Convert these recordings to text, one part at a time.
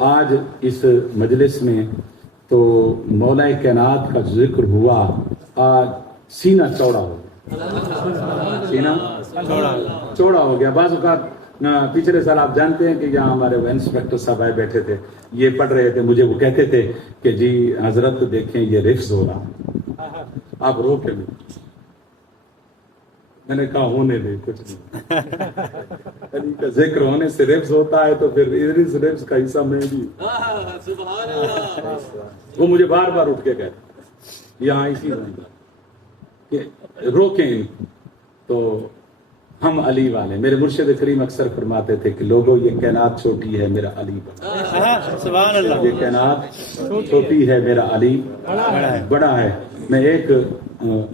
आज इस मजलिस में तो मौला कायनात का जिक्र हुआ, आज सीना चौड़ा हो गया, सीना चौड़ा हो गया। बाज़ औक़ात पिछले साल आप जानते हैं कि यहाँ हमारे वो इंस्पेक्टर साहब आए बैठे थे, ये पढ़ रहे थे, मुझे वो कहते थे कि जी हजरत देखें ये रिफ्ज़ हो रहा, आप रो के मैंने कहा होने दे, कुछ नहीं। अली का जिक्र होने से रिफ्ज़ होता है तो फिर इस रिफ्ज़ का हिस्सा मैं भी। वो मुझे बार बार उठ के कहते यहाँ इसी कि रोकें, तो हम अली वाले, मेरे मुर्शिद करीम अक्सर फरमाते थे कि लोगों ये कायनात छोटी है, मेरा अली बड़ा, सुभान अल्लाह, ये कायनात छोटी है, मेरा अली बड़ा है। मैं एक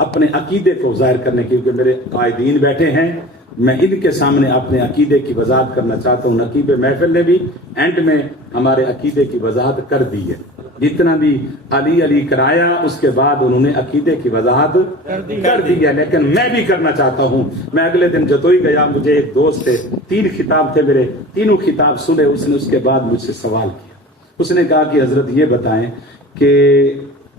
अपने अकीदे को ज़ाहिर करने के, क्योंकि मेरे कायदीन बैठे हैं, मैं इनके सामने अपने अकीदे की वजाहत करना चाहता हूँ। नकीब महफिल ने भी एंड में हमारे अकीदे की वजाहत कर दी है, जितना भी अली अली कराया उसके बाद उन्होंने अकीदे की वजाहत कर दी है, लेकिन मैं भी करना चाहता हूँ। मैं अगले दिन जतोई गया, मुझे एक दोस्त थे, 3 खिताब थे मेरे, तीनों खिताब सुने उसने। उसके बाद मुझसे सवाल किया, उसने कहा कि हजरत ये बताएं कि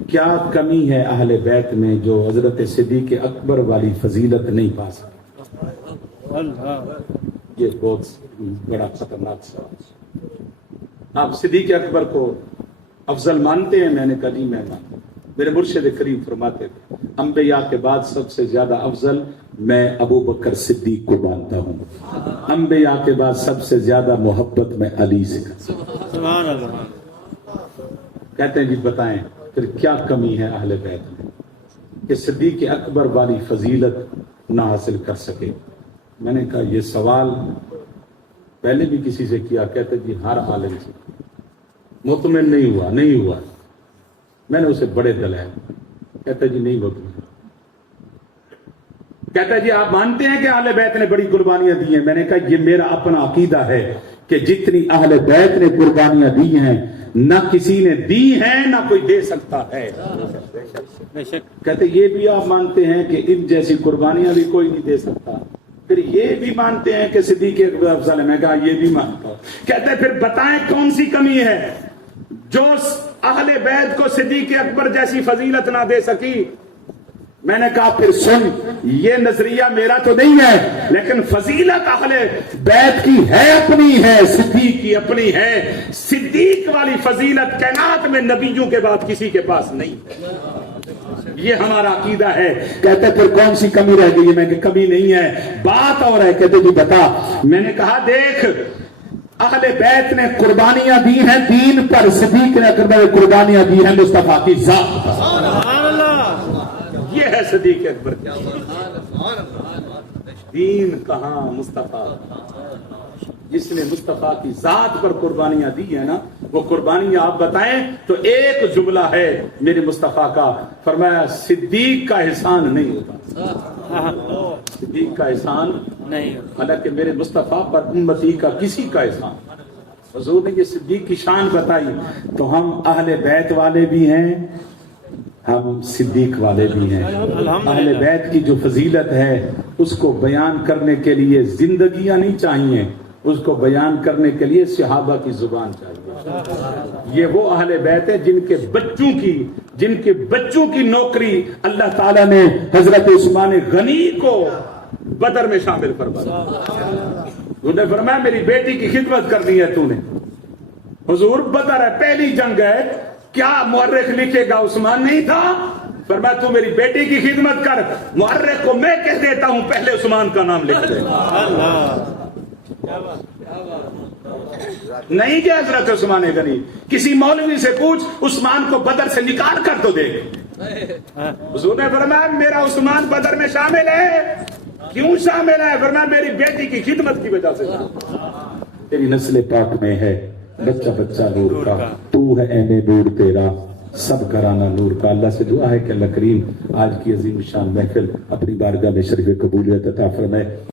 क्या कमी है अहले बैत में जो हजरत सिद्दीक़ अकबर वाली फजीलत नहीं पा सके। ये बहुत बड़ा खतरनाक सवाल। आप सिद्दीक़ अकबर को अफजल मानते हैं? मैंने कहा नहीं, मैं मानता। मेरे मुर्शिद करीम फरमाते थे अंबिया के बाद सबसे ज्यादा अफजल मैं अबू बकर सिद्दीक को मानता हूँ, अंबिया के बाद सबसे ज्यादा मोहब्बत मैं अली से करता हूं। कहते हैं जी बताएं फिर क्या कमी है अहले बैत में कि सिद्दीक अकबर वाली फजीलत ना हासिल कर सके। मैंने कहा ये सवाल पहले भी किसी से किया, कहते जी हर आलिम से, मुतमिन नहीं हुआ। मैंने उसे बड़े दलाए, कहता जी नहीं मुतमिन। कहता जी आप मानते हैं कि अहले बैत ने बड़ी कुर्बानियां दी हैं? मैंने कहा ये मेरा अपना अकीदा है कि जितनी अहले बैत ने कुर्बानियां दी हैं ना किसी ने दी है ना कोई दे सकता है। कहते ये भी आप मानते हैं कि इन जैसी कुर्बानियां भी कोई नहीं दे सकता? फिर ये भी मानते हैं कि सिद्दीक़ अफजल है? मैं कहा ये भी मानता हूं। कहते फिर बताएं कौन सी कमी है जो अहले बैत को सिद्दीक़ अकबर जैसी फजीलत ना दे सकी। मैंने कहा फिर सुन, ये नजरिया मेरा तो नहीं है, लेकिन फजीलत अहले बैत की है, अपनी है, सिद्दीक की अपनी है। सिद्दीक वाली फजीलत कायनात में नबियों के बाद किसी के पास नहीं है, ये हमारा अकीदा है। कहते फिर कौन सी कमी रह गई? मैं कमी नहीं है, बात और है। कहते जी बता। मैंने कहा देख, अहले बैत ने कुर्बानियां दी हैं दीन पर, सिद्दीक ने अकबर कुर्बानियां दी हैं मुस्तफा की जात पर। ये है सिद्दीक अकबर। दीन कहां, मुस्तफा। जिसने मुस्तफा की जात पर कुर्बानियां दी है ना, वो कुर्बानियां आप बताएं तो एक जुमला है मेरे मुस्तफा का, फरमाया सिद्दीक का एहसान नहीं होता, सिद्दीक का एहसान नहीं। हालांकि मेरे मुस्तफा पर उम्मती का किसी का एहसान। हुजूर ने ये सिद्दीक की शान बताई, तो हम अहले बैत वाले भी हैं, हम सिद्दीक वाले भी हैं। अहले बैत की जो फजीलत है उसको बयान करने के लिए जिंदगियां नहीं चाहिए, उसको बयान करने के लिए सहाबा की जुबान चाहिए। ये वो अहले बैत है जिनके बच्चों की नौकरी अल्लाह ताला ने हजरत उस्मान गनी को बदर में शामिल करवा दिया। उन्होंने फरमाया मेरी बेटी की खिदमत करनी है तूने। हुजूर बदर है, पहली जंग है, क्या मुअर्रिख लिखेगा उस्मान नहीं था? फरमाया तू मेरी बेटी की खिदमत कर, मुअर्रिख को मैं कह देता हूं पहले उस्मान का नाम लिख दे। नहीं क्या हजरत उस्मान गनी? किसी मौलवी से पूछ, उस्मान को बदर से निकाल कर तो देख। हुजूर ने फरमाया मेरा उस्मान बदर में शामिल है। क्यों शामिल है? फरमाया मेरी बेटी की खिदमत की वजह से। तेरी नस्ल पाक में है बच्चा बच्चा नूर का, तू है ऐने नूर तेरा, सब घराना नूर का। अल्लाह से दुआ है कि अल्लाह करीम आज की अजीम शान महफिल अपनी बारगाह में शरीफ कबूलियत अता फरमाए।